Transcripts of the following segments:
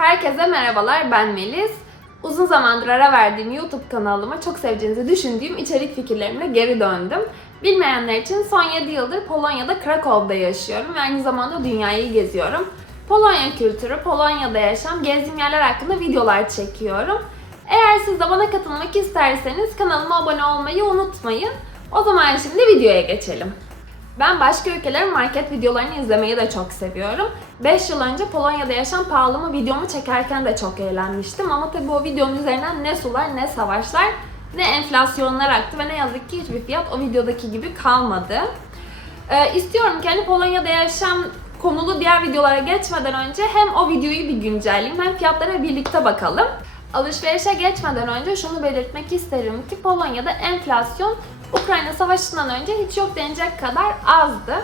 Herkese merhabalar, ben Melis. Uzun zamandır ara verdiğim YouTube kanalıma çok seveceğinizi düşündüğüm içerik fikirlerimle geri döndüm. Bilmeyenler için son 7 yıldır Polonya'da Krakow'da yaşıyorum ve aynı zamanda dünyayı geziyorum. Polonya kültürü, Polonya'da yaşam, gezdiğim yerler hakkında videolar çekiyorum. Eğer siz de bana katılmak isterseniz kanalıma abone olmayı unutmayın. O zaman şimdi videoya geçelim. Ben başka ülkelerin market videolarını izlemeyi de çok seviyorum. 5 yıl önce Polonya'da yaşam pahalımı videomu çekerken de çok eğlenmiştim. Ama tabii o videonun üzerinden ne sular ne savaşlar ne enflasyonlar aktı ve ne yazık ki hiçbir fiyat o videodaki gibi kalmadı. Ee, istiyorum ki hani Polonya'da yaşam konulu diğer videolara geçmeden önce hem o videoyu bir güncelleyeyim hem fiyatlara birlikte bakalım. Alışverişe geçmeden önce şunu belirtmek isterim ki Polonya'da enflasyon Ukrayna Savaşı'ndan önce hiç yok denecek kadar azdı.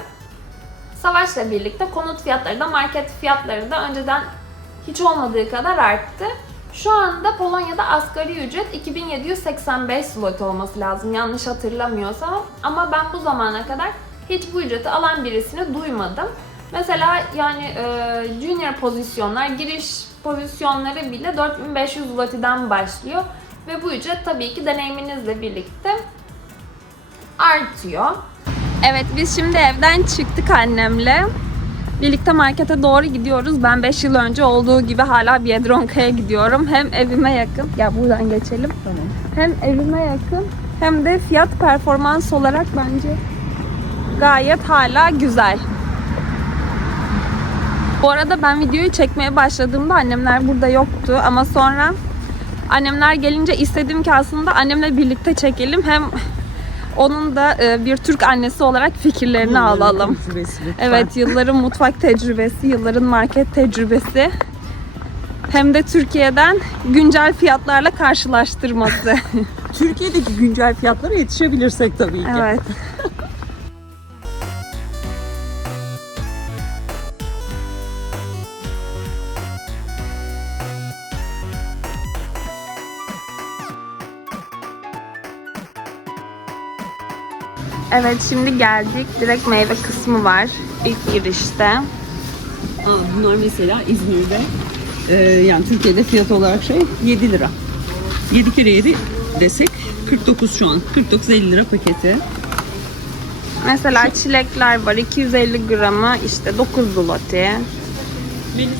Savaşla birlikte konut fiyatları da market fiyatları da önceden hiç olmadığı kadar arttı. Şu anda Polonya'da asgari ücret 2785 zloty olması lazım yanlış hatırlamıyorsam. Ama ben bu zamana kadar hiç bu ücreti alan birisini duymadım. Mesela yani e, junior pozisyonlar, giriş pozisyonları bile 4500 zloty'den başlıyor. Ve bu ücret tabii ki deneyiminizle birlikte artıyor. Evet biz şimdi evden çıktık annemle. Birlikte markete doğru gidiyoruz. Ben 5 yıl önce olduğu gibi hala Biedronka'ya gidiyorum. Hem evime yakın. Ya buradan geçelim. Hem evime yakın hem de fiyat performans olarak bence gayet hala güzel. Bu arada ben videoyu çekmeye başladığımda annemler burada yoktu ama sonra annemler gelince istedim ki aslında annemle birlikte çekelim. Hem onun da e, bir Türk annesi olarak fikirlerini alalım. Evet, yılların mutfak tecrübesi, yılların market tecrübesi. Hem de Türkiye'den güncel fiyatlarla karşılaştırması. Türkiye'deki güncel fiyatlara yetişebilirsek tabii ki. evet. Evet şimdi geldik. Direkt meyve kısmı var ilk girişte. Aa, bunlar mesela İzmir'de e, yani Türkiye'de fiyat olarak şey 7 lira. 7 kere 7 desek 49 şu an. 49-50 lira paketi. Mesela çilekler var 250 gramı işte 9 zloty. Melis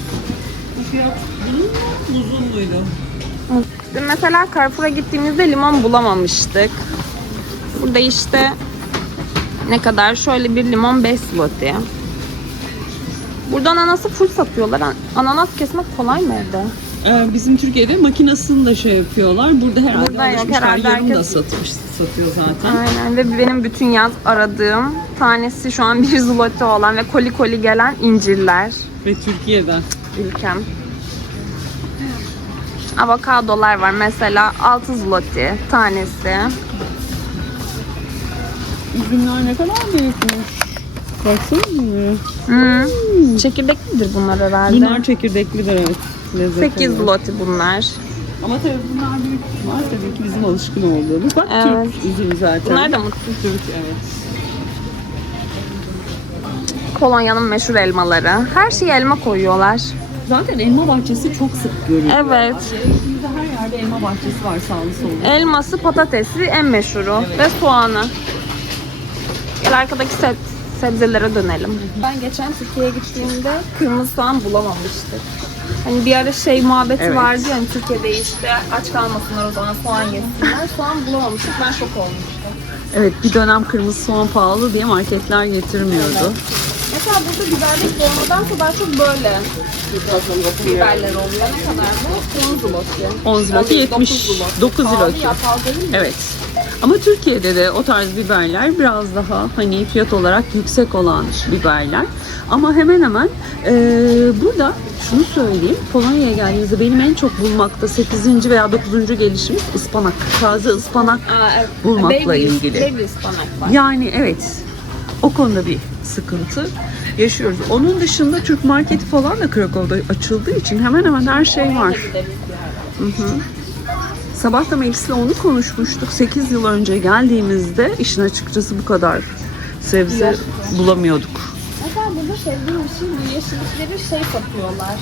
bu fiyat bunun mu uzun muydu? Mesela Carrefour'a gittiğimizde limon bulamamıştık. Burada işte ne kadar? Şöyle bir limon 5 zloty. Burada ananası full satıyorlar. An- Ananas kesmek kolay mı evde? Ee, bizim Türkiye'de makinasını da şey yapıyorlar. Burada herhalde Burada yok, herhalde Yarım da herkes- satmış, satıyor zaten. Aynen ve benim bütün yaz aradığım tanesi şu an 1 zloty olan ve koli koli gelen incirler. Ve Türkiye'den. ülkem. Avokadolar var mesela 6 zloty tanesi. Üzümler ne kadar büyükmüş. Baksana bunlara. Hmm. Çekirdeklidir bunlar herhalde. Bunlar çekirdeklidir evet. Lezzetli 8 olur. zloty bunlar. Ama tabii bunlar büyük var tabii ki bizim alışkın olduğumuz. Bak Evet. Türk üzümü zaten. Bunlar da mı Türk evet. Polonya'nın meşhur elmaları. Her şeye elma koyuyorlar. Zaten elma bahçesi çok sık görülüyor. Evet. Gerektiğinde her yerde elma bahçesi var sağlı sollu. Elması, patatesi en meşhuru ve soğanı. Gel arkadaki seb- sebzelere dönelim. Ben geçen Türkiye'ye gittiğimde kırmızı soğan bulamamıştık. Hani bir ara şey muhabbeti Evet. vardı ya hani Türkiye'de işte aç kalmasınlar o zaman soğan yesinler. Soğan bulamamıştık. Ben şok olmuştum. Evet bir dönem kırmızı soğan pahalı diye marketler getirmiyordu. Mesela burada biberlik dolmadan daha çok böyle biberler oluyor. Ne kadar bu? 10 zloty. 10 zloty 70. 9 Pahalı zloty. ya pahalı değil mi? Evet. Ama Türkiye'de de o tarz biberler biraz daha hani fiyat olarak yüksek olan biberler. Ama hemen hemen eee, burada şunu söyleyeyim. Polonya'ya geldiğinizde benim en çok bulmakta 8. veya 9. gelişimiz ıspanak. Taze ıspanak Aa, evet. bulmakla Baby- ilgili. Baby ıspanak var. Yani evet. O konuda bir sıkıntı yaşıyoruz. Onun dışında Türk marketi falan da Krakow'da açıldığı için hemen hemen her şey var. Sabah da Melis'le onu konuşmuştuk. 8 yıl önce geldiğimizde işin açıkçası bu kadar sebze bulamıyorduk. Mesela burada sevdiğim bir şey bu yeşillikleri şey satıyorlar.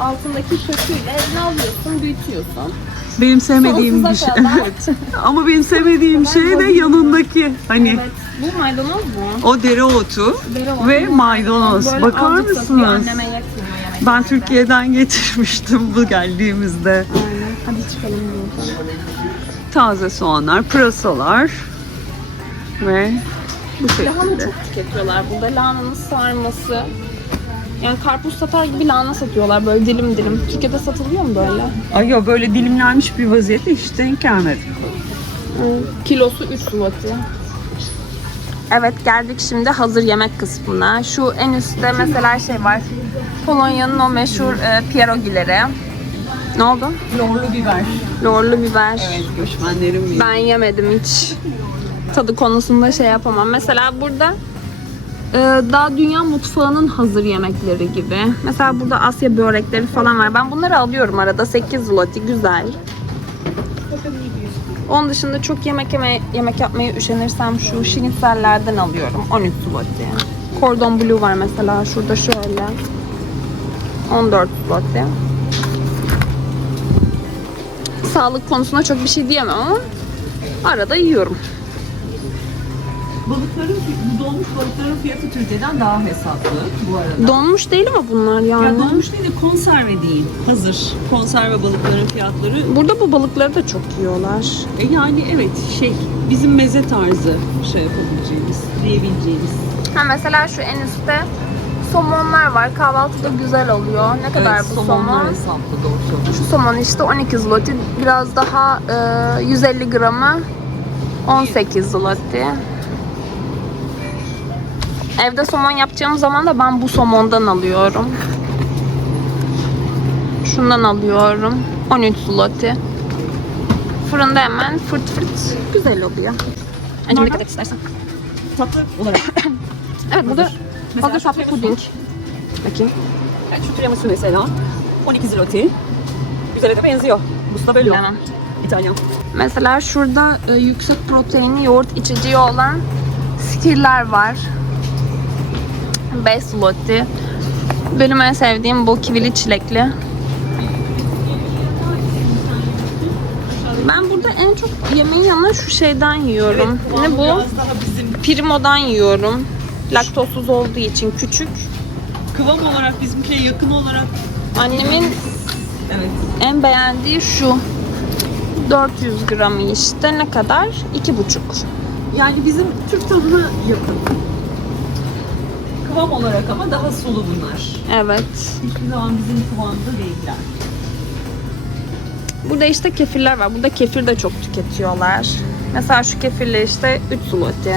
altındaki köküyle eline alıyorsun, büyütüyorsun. Benim sevmediğim bir şey. kadar. Evet. Ama benim sevmediğim şey de yanındaki. Hani Evet. Bu maydanoz mu? o dereotu Dereotu. ve maydanoz. Böyle Bakar azıcık satıyor, mısınız? Anneme yetmiyor yemek. Ben Türkiye'den getirmiştim bu geldiğimizde. Aynen. Hadi çıkalım. Taze soğanlar, pırasalar ve bu Lahana şekilde. çok tüketiyorlar burada. Lahananın sarması. Yani karpuz satar gibi lahana satıyorlar böyle dilim dilim. Türkiye'de satılıyor mu böyle? Ay yo böyle dilimlenmiş bir vaziyette hiç denk gelmedi. Kilosu 3 zloty. Evet geldik şimdi hazır yemek kısmına. Şu en üstte mesela şey var. Polonya'nın o meşhur e, pierogileri. Ne oldu? Lorlu biber. Lorlu biber. Evet göçmenlerin bir. Ben yemedim hiç. Tadı konusunda şey yapamam. Mesela burada e, daha dünya mutfağının hazır yemekleri gibi. Mesela burada Asya börekleri falan var. Ben bunları alıyorum arada. 8 zloty güzel. Onun dışında çok yemek yeme yemek yapmayı üşenirsem şu şinitsellerden alıyorum. 13 zloty. Cordon bleu var mesela şurada şöyle. 14 zloty. Sağlık konusunda çok bir şey diyemem ama arada yiyorum. Balıkların, bu donmuş balıkların fiyatı Türkiye'den daha hesaplı bu arada. Donmuş değil ama bunlar yani. ya donmuş değil de konserve değil. Hazır. Konserve balıkların fiyatları. Burada bu balıkları da çok yiyorlar. E yani evet şey bizim meze tarzı şey yapabileceğimiz, diyebileceğimiz. Ha mesela şu en üstte somonlar var. Kahvaltıda güzel oluyor. Ne kadar Evet, bu somon? Şu somon işte 12 zloty. Biraz daha e, 150 gramı 18 zloty. Evde somon yapacağım zaman da ben bu somondan alıyorum. Şundan alıyorum. 13 zloty. Fırında hemen fırt fırt güzel oluyor. Anneciğim dikkat et istersen. Tatlı olarak. Evet burada Mesela hazır tatlı puding. Bakayım. Yani şu tiramisu mesela 12 zloty. Güzele de benziyor. Bustabello. Bilemem. İtalyan. Mesela şurada e, yüksek proteinli yoğurt içeceği olan skirler var. 5 zloty. Benim en sevdiğim bu kivili çilekli. Ben burada en çok yemeğin yanına şu şeyden yiyorum. ne bu? Primo'dan yiyorum. Laktozsuz olduğu için küçük. kıvam olarak bizimkine yakın olarak Annemin evet. en beğendiği şu. 400 gramı işte ne kadar? 2,5. Yani bizim Türk tadına yakın. Kıvam olarak ama daha sulu bunlar. Evet. Hiçbir zaman bizim kıvamda değiller. Burada işte kefirler var. Burada kefir de çok tüketiyorlar. Mesela şu kefirle işte 3 zloty.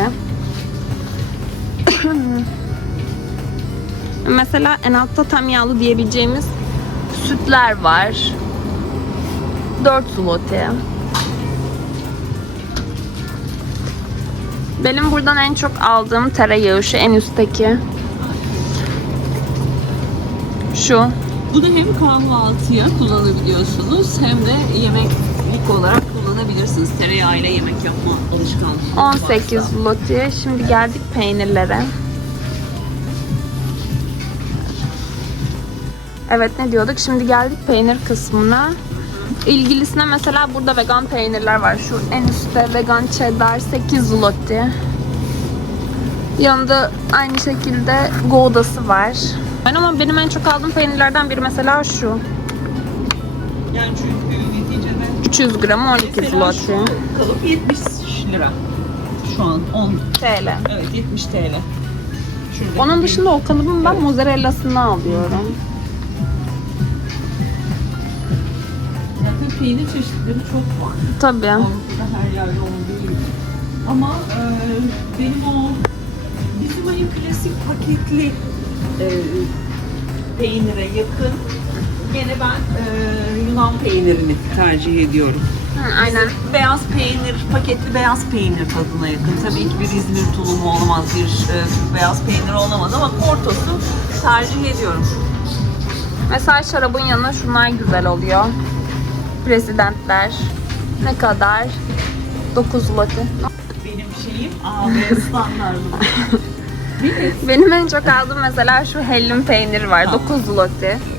Mesela en altta tam yağlı diyebileceğimiz sütler var. 4 zloty. Benim buradan en çok aldığım tereyağı şu en üstteki. Şu. Bu da hem kahvaltıya kullanabiliyorsunuz hem de yemeklik olarak kullanabilirsiniz. Tereyağıyla yemek yapma alışkanlığı. 18 varsa. zloty. Şimdi geldik peynirlere. Evet ne diyorduk? Şimdi geldik peynir kısmına. İlgilisine mesela burada vegan peynirler var. Şu en üstte vegan cheddar 8 zloty. Yanında aynı şekilde Gouda'sı var. Ben ama benim en çok aldığım peynirlerden biri mesela şu. Yani çünkü 300 gram 12 mesela zloty. kalıp 70 lira. Şu an 10. TL. Evet 70 TL. Şurada Onun dışında o kalıbın ben mozzarellasını alıyorum. Zaten peynir çeşitleri çok var. Tabii. Avrupa'da her yerde olduğu gibi. Ama e, benim o bizim hani klasik paketli e, peynire yakın gene ben e, Yunan peynirini tercih ediyorum. Hı, aynen. Beyaz peynir, paketli beyaz peynir tadına yakın. Tabii ki bir İzmir tulumu olamaz, bir e, beyaz peyniri olamaz ama Portos'u tercih ediyorum. Mesela şarabın yanına şunlar güzel oluyor. Prezidentler. Ne kadar? 9 zloty. Benim şeyim AB mi? Benim en çok aldığım mesela şu hellim peyniri var. 9 zloty.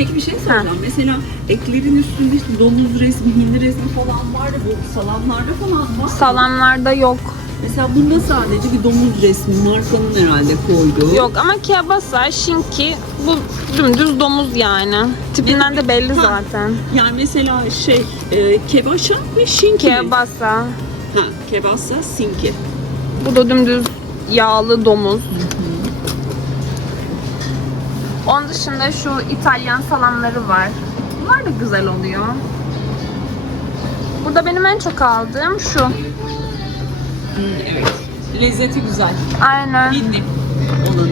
Peki bir şey soracağım. Mesela eklerin üstünde işte domuz resmi, hindi resmi falan var da bu salamlarda falan var. Salamlarda yok. Mesela bunda sadece bir domuz resmi markanın herhalde koyduğu. Yok ama kielbasa, shinki bu dümdüz domuz yani. Tipinden de belli Ha. zaten. Yani mesela şey e, kebaşa ve şinki. Kielbasa. Ha, kebasa, sinki. Bu da dümdüz yağlı domuz. Onun dışında şu İtalyan salamları var. Bunlar da güzel oluyor. Burada benim en çok aldığım şu. evet. Lezzeti güzel. Aynen. Hindi.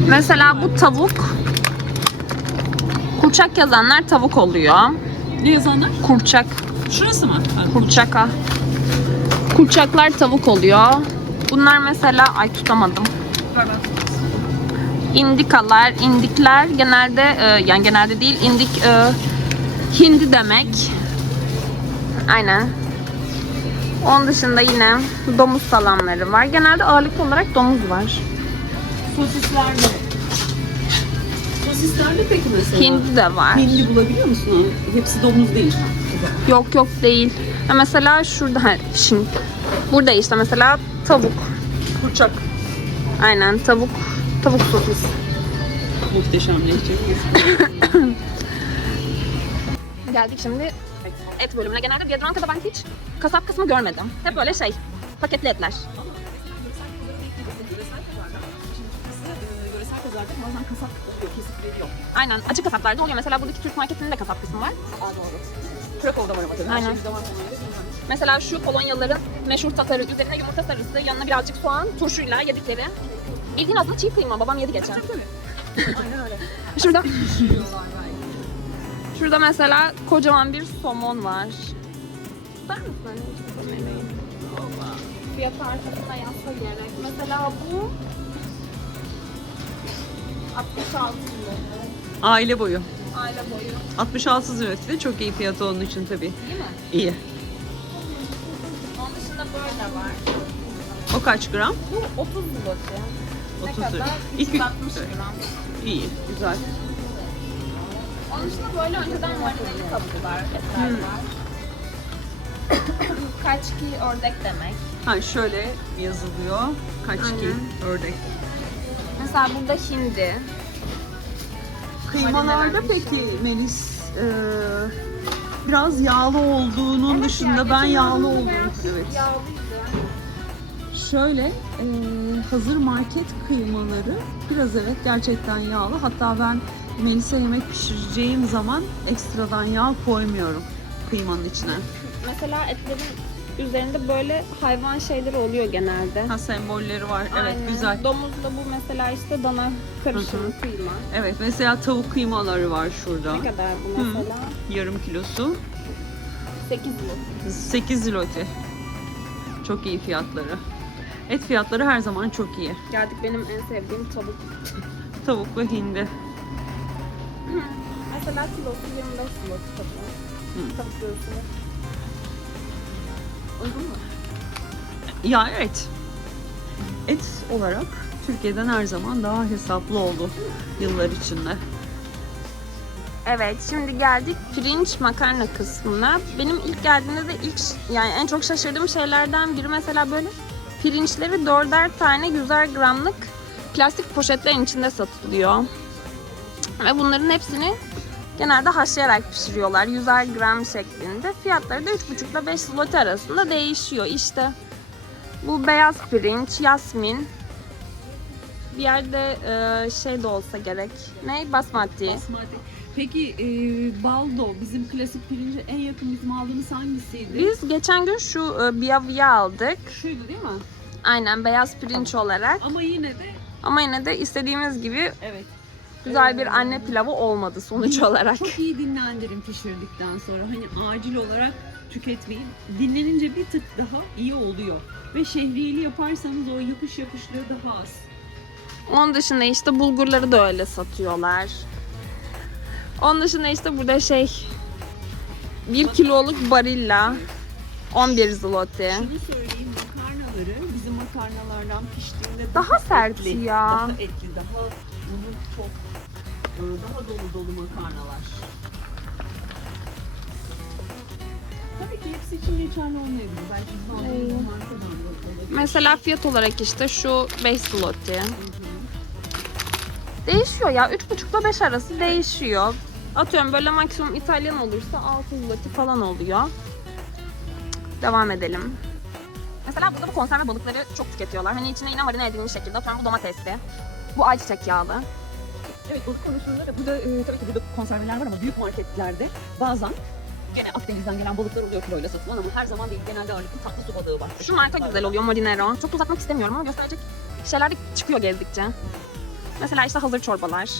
Mesela bu tavuk. Kurçak yazanlar tavuk oluyor. Ne yazanlar? Kurçak. Şurası mı? Kurçaka. Kurçaklar tavuk oluyor. Bunlar mesela ay tutamadım. İndikalar, indikler genelde e, yani genelde değil indik e, hindi demek. Aynen. Onun dışında yine domuz salamları var. Genelde ağırlıklı olarak domuz var. Sosislerde. Sosislerde peki mesela? Hindi de var. Hindi bulabiliyor musun? Hepsi domuz değil. Yok yok değil. Ha, mesela şurada ha, şimdi burada işte mesela tavuk. Kurçak. Aynen tavuk. Tavuk sosis. Muhteşem lezzetli. Geldik şimdi et bölümüne. Genelde Biedronka'da ben hiç kasap kısmı görmedim. Hep böyle şey paketli etler. Bazen kasap oluyor, kesip. Aynen açık kasaplarda oluyor. Mesela buradaki Türk marketinin de kasap kısmı var. Aa doğru. Krakow'da var ama tabii. Aynen. Şey. Mesela şu Polonyalıların meşhur tatarı üzerine yumurta sarısı, yanına birazcık soğan, turşuyla yedikleri. Bildiğin aslında çiğ kıyma. Babam yedi geçen. Aynen öyle. Şurada. Şurada mesela kocaman bir somon var. Tutar mısın? Fiyatı arkasına yazsa gerek. Mesela bu 66 lira. Aile boyu. Aile boyu. 66 lira de çok iyi fiyatı onun için tabii. Değil mi? İyi. Onun dışında böyle var. O kaç gram? Bu 30 lira. Ne 30 lira. İlk 360 gram. İyi, güzel. Onun dışında böyle önceden marineli tavuklar, etler var. Kaçki ördek demek. Ha şöyle yazılıyor. Kaç ki Aynen. ördek. Mesela burada hindi. Kıymalarda peki Melis e, biraz yağlı olduğunun dışında ben yağlı olduğunu evet. Şöyle e, hazır market kıymaları biraz evet gerçekten yağlı. Hatta ben Melis'e yemek pişireceğim zaman ekstradan yağ koymuyorum kıymanın içine. Mesela etlerin üzerinde böyle hayvan şeyleri oluyor genelde. Ha sembolleri var. Evet Aynen. güzel. Domuzda bu mesela işte dana karışımı Hı hı. kıyma. Evet mesela tavuk kıymaları var şurada. Ne kadar bu mesela? Yarım kilosu. 8 lira. 8 zloty. Çok iyi fiyatları. Et fiyatları her zaman çok iyi. Geldik benim en sevdiğim tavuk. Tavuk ve hindi. Mesela kilosu 25 lira tabii. Hı. Tavuk göğsü. Uygun mu? Ya evet. Et olarak Türkiye'den her zaman daha hesaplı oldu yıllar içinde. Evet, şimdi geldik pirinç makarna kısmına. Benim ilk geldiğimde de ilk yani en çok şaşırdığım şeylerden biri mesela böyle pirinçleri dörder tane 100'er gramlık plastik poşetlerin içinde satılıyor. Ve bunların hepsini genelde haşlayarak pişiriyorlar. 100'er gram şeklinde. Fiyatları da 3,5 ile 5 zloty arasında değişiyor. İşte bu beyaz pirinç, yasmin, bir yerde e, şey de olsa gerek. Ne? Basmati. Peki e, baldo bizim klasik pirince en yakın bizim aldığımız hangisiydi? Biz geçen gün şu e, Biavi'yi aldık. Şuydu değil mi? Aynen beyaz pirinç olarak. Ama yine de Ama yine de istediğimiz gibi evet. güzel bir anne pilavı olmadı sonuç olarak. Çok iyi dinlendirin pişirdikten sonra. Hani acil olarak tüketmeyin. Dinlenince bir tık daha iyi oluyor. Ve şehriyeli yaparsanız o yapış yapışlığı daha az. Onun dışında işte bulgurları da öyle satıyorlar. Onun dışında işte burada şey 1 kiloluk barilla 11 zloty. Şunu söyleyeyim makarnaları bizim makarnalardan piştiğinde daha, daha sert etli, ya. Daha etli, daha yumurt çok e, daha dolu dolu makarnalar. Tabii ki hepsi için geçerli olmayabilir. Belki biz. Mesela fiyat olarak işte şu 5 zloty. Değişiyor ya. 3,5 ile 5 arası değişiyor. Atıyorum böyle maksimum İtalyan olursa 6 zloty falan oluyor. Devam edelim. Mesela burada bu konserve balıkları çok tüketiyorlar. Hani içine yine marine edilmiş şekilde. Atıyorum bu domatesli. Bu ayçiçek yağlı. Evet balık konusunda da burada e, tabii ki burada konserveler var ama büyük marketlerde bazen gene Akdeniz'den gelen balıklar oluyor kiloyla satılan ama her zaman değil. Genelde ağırlıklı tatlı su balığı var. Şu marka güzel oluyor Marinero. Çok uzatmak istemiyorum ama gösterecek şeyler de çıkıyor gezdikçe. Mesela işte hazır çorbalar.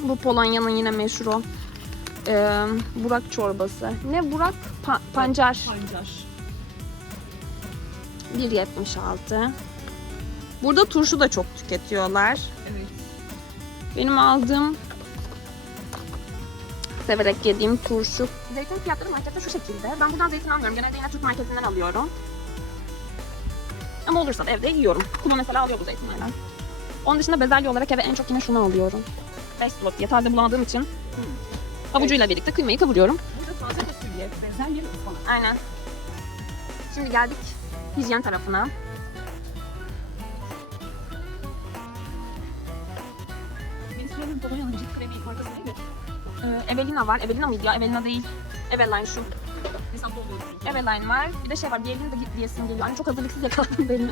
Bu Polonya'nın yine meşhur o. Ee, Burak çorbası. Ne Burak? Pa- pancar. Pancar. 1.76. Burada turşu da çok tüketiyorlar. Evet. Benim aldığım severek yediğim turşu. Zeytin fiyatları markette şu şekilde. Ben buradan zeytin almıyorum. Genelde yine Türk marketinden alıyorum. Ama olursa da evde yiyorum. Kuma mesela alıyor bu zeytinlerden. Onun dışında bezelye olarak eve en çok yine şunu alıyorum. 5 slot diye taze bulamadığım için avucuyla birlikte kıymayı kavuruyorum. Burada taze fasulye, bezelye ve ıspanak. Aynen. Şimdi geldik hijyen tarafına. Söylediğim Polonya'nın cilt kremi markası neydi? Ee, Evelina var. Evelina mıydı ya? Evelina değil. Eveline şu. Oluyorsun. Eveline var. Bir de şey var. Diğerini de diyesim geliyor. Hani çok hazırlıksız yakaladım belini.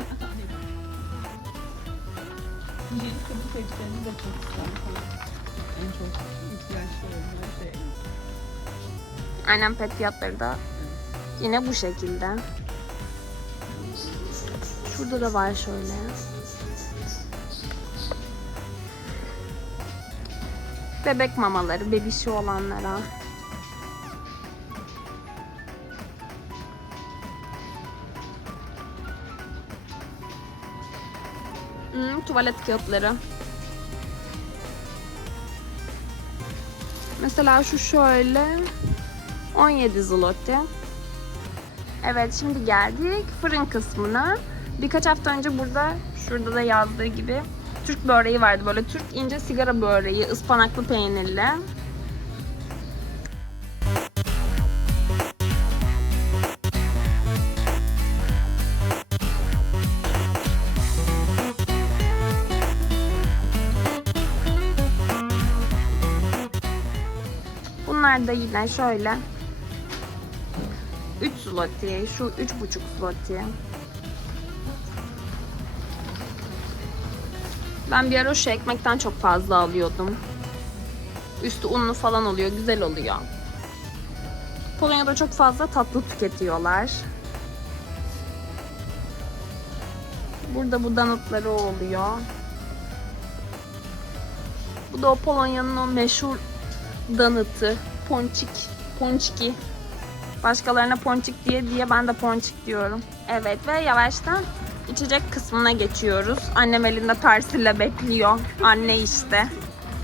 Hijyenik temizlik elbiselerini de çok isterim. En çok ihtiyaçlı olan şey. Aynen pet fiyatları da yine bu şekilde. Şurada da var şöyle. Bebek mamaları, bebişi olanlara. Hmm, tuvalet kağıtları. Mesela şu şöyle 17 zloty. Evet şimdi geldik fırın kısmına. Birkaç hafta önce burada şurada da yazdığı gibi Türk böreği vardı böyle Türk ince sigara böreği ıspanaklı peynirli. Bunlar da yine şöyle 3 zloty, şu 3,5 zloty. Ben bir ara şu ekmekten çok fazla alıyordum. Üstü unlu falan oluyor, güzel oluyor. Polonya'da çok fazla tatlı tüketiyorlar. Burada bu donutları oluyor. Bu da o Polonya'nın o meşhur donutı, ponçik, ponçiki. Başkalarına ponçik diye diye ben de ponçik diyorum. Evet ve yavaştan içecek kısmına geçiyoruz. Annem elinde tarsıyla bekliyor. Anne işte.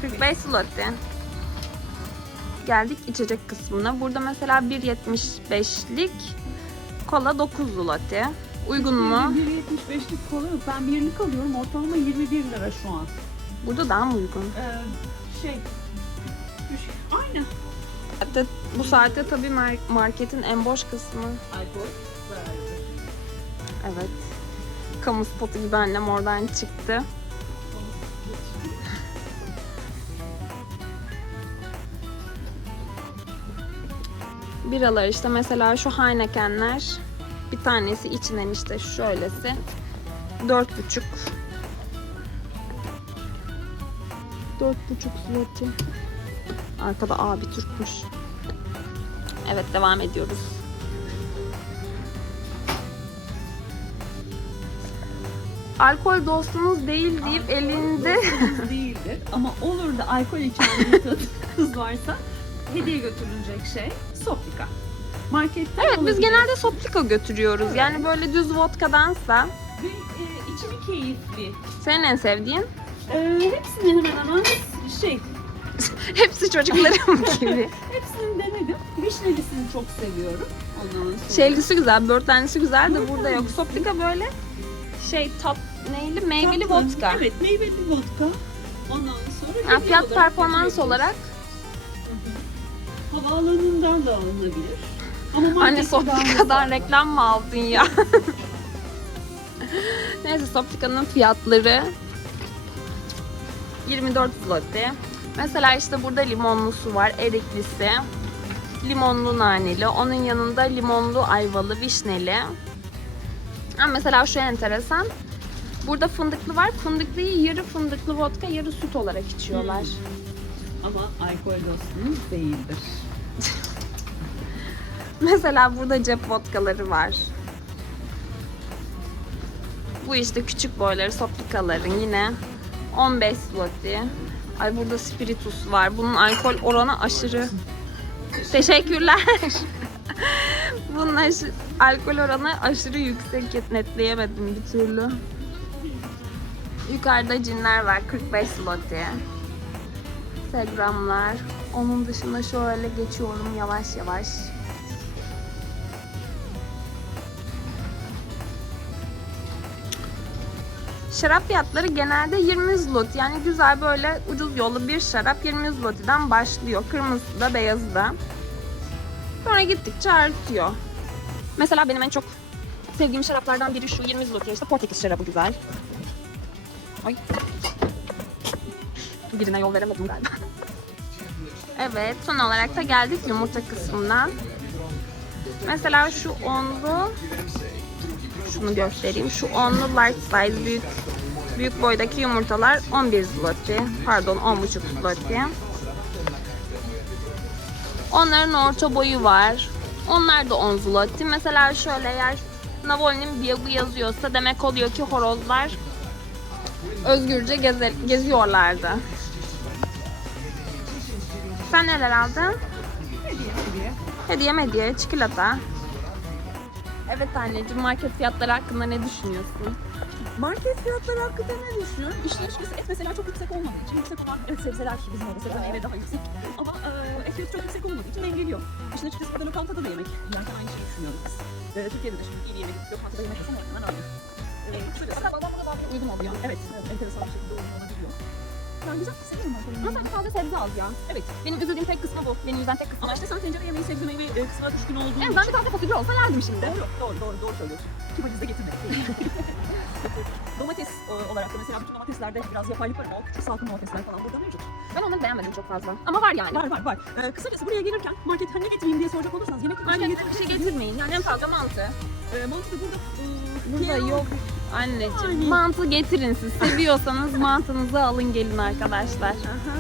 45 zloty. Geldik içecek kısmına. Burada mesela 1.75'lik kola 9 zloty. Uygun mu? 1.75'lik kola yok. Ben birlik alıyorum. Ortalama 21 lira şu an. Burada daha mı uygun? Ee, şey, düş- aynı. Hatta bu saatte tabii mar- marketin en boş kısmı. Evet. Kamu spotu gibi annem oradan çıktı. Biralar işte mesela şu Heineken'ler bir tanesi içinden işte şöylesi dört buçuk dört buçuk zloty arkada abi Türkmüş evet devam ediyoruz alkol dostunuz değil deyip elinde Kız değildir ama olur da alkol içen bir kız- varsa hediye götürülecek şey Sofika. Marketten Evet biz genelde soplika götürüyoruz. Evet. Yani böyle düz vodkadansa. Ve e, içimi keyifli. Senin en sevdiğin? E, hepsini hemen hemen şey, Hepsi çocuklarım gibi. hepsini denedim. Vişnelisini çok seviyorum. Ondan sonra. Şeylisi güzel, börtlenlisi güzel de burada yok. Soplika böyle şey tat neyli? Meyveli Tatlı. vodka. Evet, meyveli vodka. Ondan sonra Yani fiyat performans olarak Hı hı. Havaalanından da alınabilir. Ama Anne Soptika'dan reklam mı aldın ya? Neyse Soptika'nın fiyatları 24 zloty. Mesela işte burada limonlusu var, eriklisi. Limonlu naneli, onun yanında limonlu ayvalı, vişneli. Ha, mesela şu enteresan. Burada fındıklı var. Fındıklıyı yarı fındıklı vodka, yarı süt olarak içiyorlar. Ama alkol dostumuz değildir. Mesela burada cep vodkaları var. Bu işte küçük boyları, soplikaların yine 15 zloty. Ay burada spiritus var. Bunun alkol oranı aşırı. Teşekkürler. Bunun aşı- alkol oranı aşırı yüksek. Netleyemedim bir türlü. Yukarıda cinler var. 45 zloty. Segramlar. Onun dışında şöyle geçiyorum yavaş yavaş. Şarap fiyatları genelde 20 zloty. Yani güzel böyle ucuz yollu bir şarap 20 zloty'den başlıyor. Kırmızısı da beyazı da. Sonra gittikçe artıyor. Mesela benim en çok sevdiğim şaraplardan biri şu 20 zloty. İşte Portekiz şarabı güzel. Ay. Birine yol veremedim galiba. Evet, son olarak da geldik yumurta kısmından. Mesela şu onlu şunu göstereyim. Şu onlu large size büyük büyük boydaki yumurtalar 11 zloty. Pardon 10,5 zloty. Onların orta boyu var. Onlar da 10 zloty. Mesela şöyle eğer Navolny'nin biyogu yazıyorsa demek oluyor ki horozlar özgürce gezer, geziyorlardı. Sen neler aldın? Hediye hediye, çikolata. Evet anneciğim, market fiyatları hakkında ne düşünüyorsun? Market fiyatları hakkında ne düşünüyorum? İşin açıkçası et mesela çok yüksek olmadığı için yüksek olan evet, sebzeler bizim orada sebze meyve daha yüksek. Ama e, et fiyatı çok yüksek olmadığı için dengeliyor. İşin açıkçası burada lokantada da yemek. Yerken aynı şeyi düşünüyoruz biz. E, Türkiye'de de şimdi iyi yemek lokantada yemek yesem hemen aynı. E, kısacası bana buna daha bir uygun oldu yani. Evet, evet enteresan bir şekilde uygun olabiliyor. Güzel, seviyorum ben Ama sen fazla sebze al ya. Evet. Benim üzüldüğüm tek kısmı bu. Benim yüzden tek kısmı. Ama işte sen tencere yemeği sebze meyve e, kısmına düşkün olduğun En ben bir taze fasulye olsa yerdim şimdi. Doğru, doğru, doğru, doğru söylüyorsun. Ki valizde getirmek. Domates e, olarak da mesela bütün domateslerde biraz yapaylık var ama o küçük salkım domatesler falan burada mevcut. Ben onları beğenmedim çok fazla. Ama var yani. Var var var. Ee, kısacası buraya gelirken marketten ne getireyim diye soracak olursanız yemek Marketten bir şey getirmeyin. Yani en fazla mantı. Ee, mantı da burada. E, Burada yok. Anneciğim. Mantı getirin siz. Seviyorsanız mantınızı alın gelin arkadaşlar. Aha.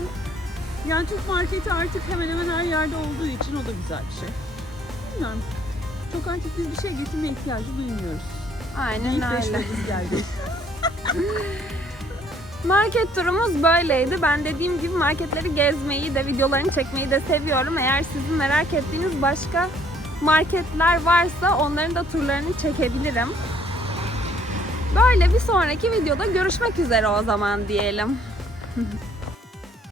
Yani Türk marketi artık hemen hemen her yerde olduğu için o da güzel bir şey. Bilmiyorum. Çok artık biz bir şey getirme ihtiyacı duymuyoruz. Aynen İlk öyle. Market turumuz böyleydi. Ben dediğim gibi marketleri gezmeyi de videolarını çekmeyi de seviyorum. Eğer sizin merak ettiğiniz başka marketler varsa onların da turlarını çekebilirim. Böyle bir sonraki videoda görüşmek üzere o zaman diyelim.